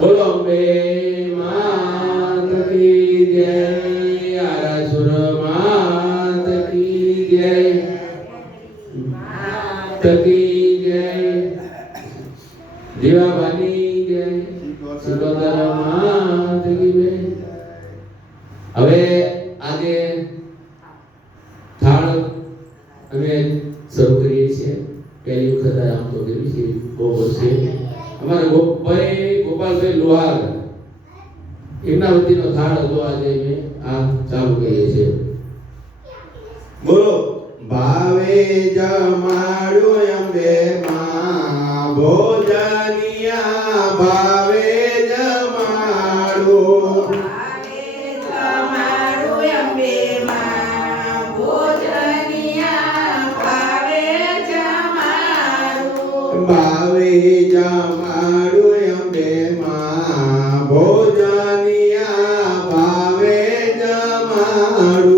બોલો અંબે માત કી જય, આરાસુર માત કી જય, માત કી જય, જીવાબાની જય, સિકોતર માત કી જય. હવે આજે થાળ અમે શરૂ કરીએ છીએ. પહેલી વખત આમ તો દેવી છે બહુ વર્ષ છે. અમારા ગોપાલભાઈ લોહાર એમના વતીનો થાળ હતો. આજે મેં આ ચાલુ કરીએ છીએ. બોલો ભાવે જમાડું અંબે માં ભોજનિયા ભાવે જમાડું અંબે માં ભોજનિયા ભાવે જમાડું ભાવે જમાડું અંબે માં ભોજનિયા ભાવે જમાડું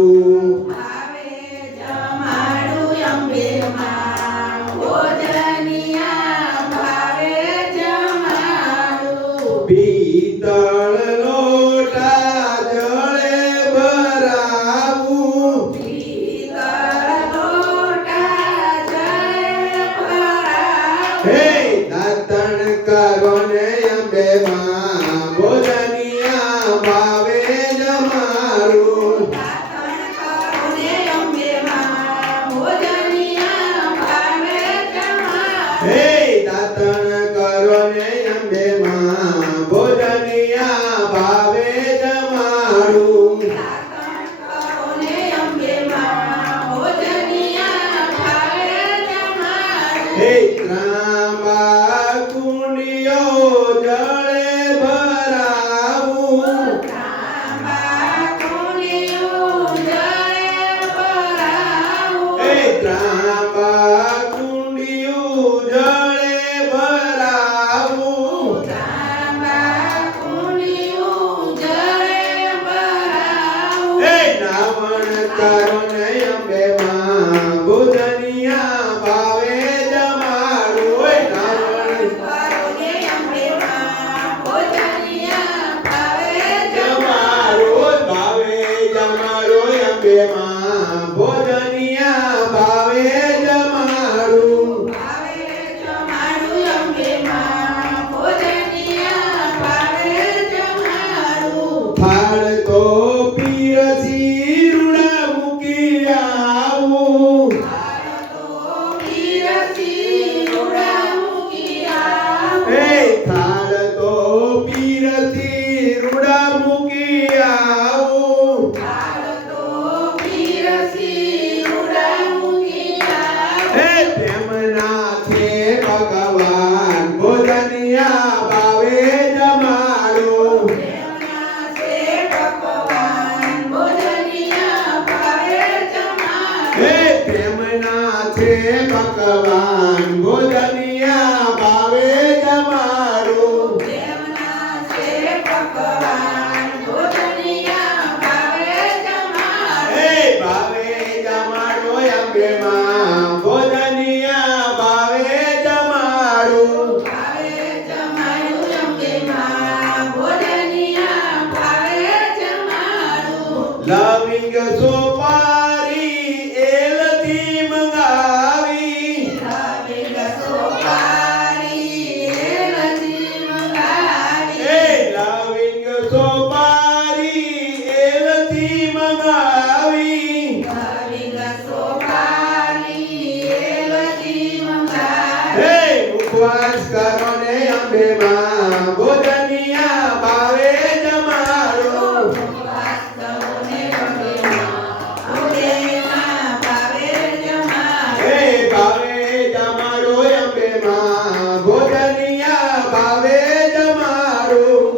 ભાવે જમાડું અંબે માં ભોજનિયા ભાવે જમાડું પિત્તળ લોટા જળે ભરાવું પિત્તળ લોટા જળે ભરાવું હે દાતણ કરો ને અંબે માં ભોજનિયા ભાવે જમાડું દાતણ કરો ને અંબે માં ભોજનિયા ભાવે જમાડું હે દાતણ કરો ને અંબે માં ભોજનિયા ભાવે જમાડું દાતણ કરો ને અંબે માં ભોજનિયા ભાવે જમાડું હે ત્રાંબા કુંડિયો જળે ભરાવું ત્રાંબા કુંડિયું જળે ભરાવું હે ત્રાંબા કુંડિયું જળે ભરાવું ત્રાંબા કુંડિયું જળે ભરાવું હે નાવણ કરો ને અંબે માં ભોજનિયા ભાવે જમાડું હે નાવણ કરો ને અંબે માં ભોજનિયા ભાવે જમાડું ભાવે જમાડો અંબે માં ભોજનિયા ભાવે જમાડું ભાવે જમાડું અંબે માં ભોજનિયા ભાવે જમાડું થાળ તો પીરસી રૂડા મૂકી આવું હે થાળ તો પીરસી રૂડા મૂકી આવું હે પ્રેમના છે ભગવાન ભોજનિયા ભાવે જમાડું હે પ્રેમના છે ભગવાન ભોજનિયા ભાવે જમાડું હે ભાવે જમાડો અંબે માં ભોજનિયા ભાવે જમાડું લવિંગ સોપારી એલથી મંગાવી હે લવિંગ સોપારી એલથી મંગાવી હે ઉપવાસ કરો ને અંબે માં ભોજનિયા ભાવે જમાડું હે ભાવે જમાડો અંબે માં ભોજનિયા ભાવે જમાડું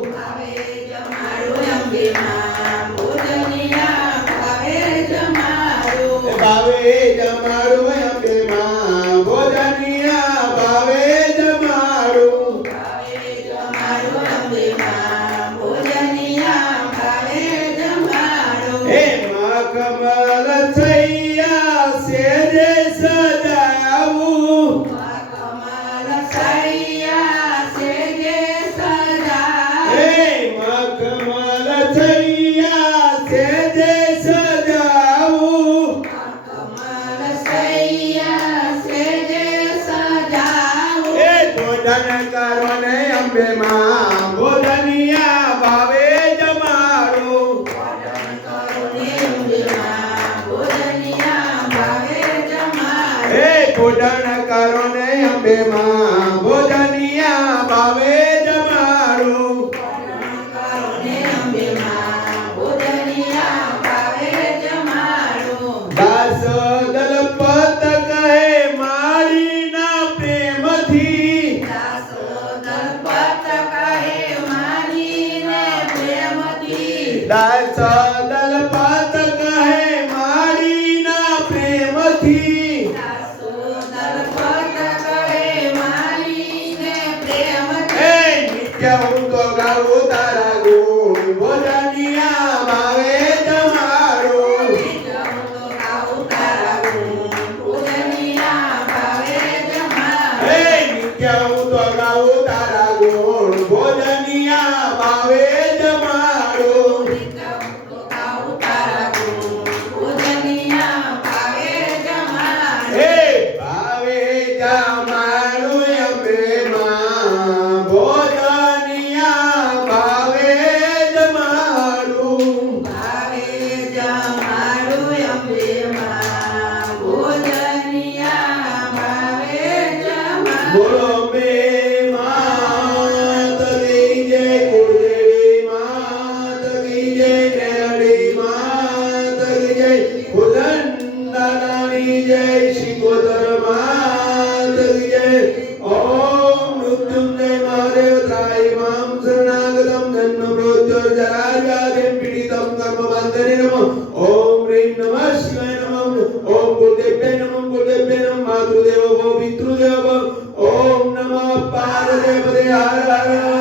ભાવે જમાડો અંબે માં ભોજનિયા ભાવે જમાડું ભાવે જમાડું કરો ને અંબે માં ભોજનિયા ભાવે જમાડું હે ભોજન કરો ને અંબે માં ભોજનિયા ભાવે જમાડું દાસ દલપત કહે મારીના પ્રેમથી દાસ દલપત કહે મારીના પ્રેમથી હે નિત્ય હું તો ગાઉં તારા ગુણ ભોજનિયા ભાવે જમાડું હે નિત્ય હું તો ગાઉં તારા ગુણ ભોજનિયા ભાવે જમાડું હે ભાવે જમાડું અંબે માં ભોજનિયા ભાવે જમાડું બોલો બે માત કી જય કુળદેવી માત કી જય મેરડી માત કી જય ખુદંદાની જય શિકોતર માત કી જય ઓમ મૃત્યુંજય મહાદેવ ત્રાય મામ શરણાગતમ જન્મ મૃત્યુર્જરા વ્યાધિમ પીડિતમ કર્મ બંધને નમઃ ઓમ હ્રીમ નમઃ શિવાય નમઃ ઓમ ગુરુદેવ્ય નમઃ માતૃદેવો ભવ પિતૃદેવો ભવ ઓમ નમઃ પાર્વતી હર હર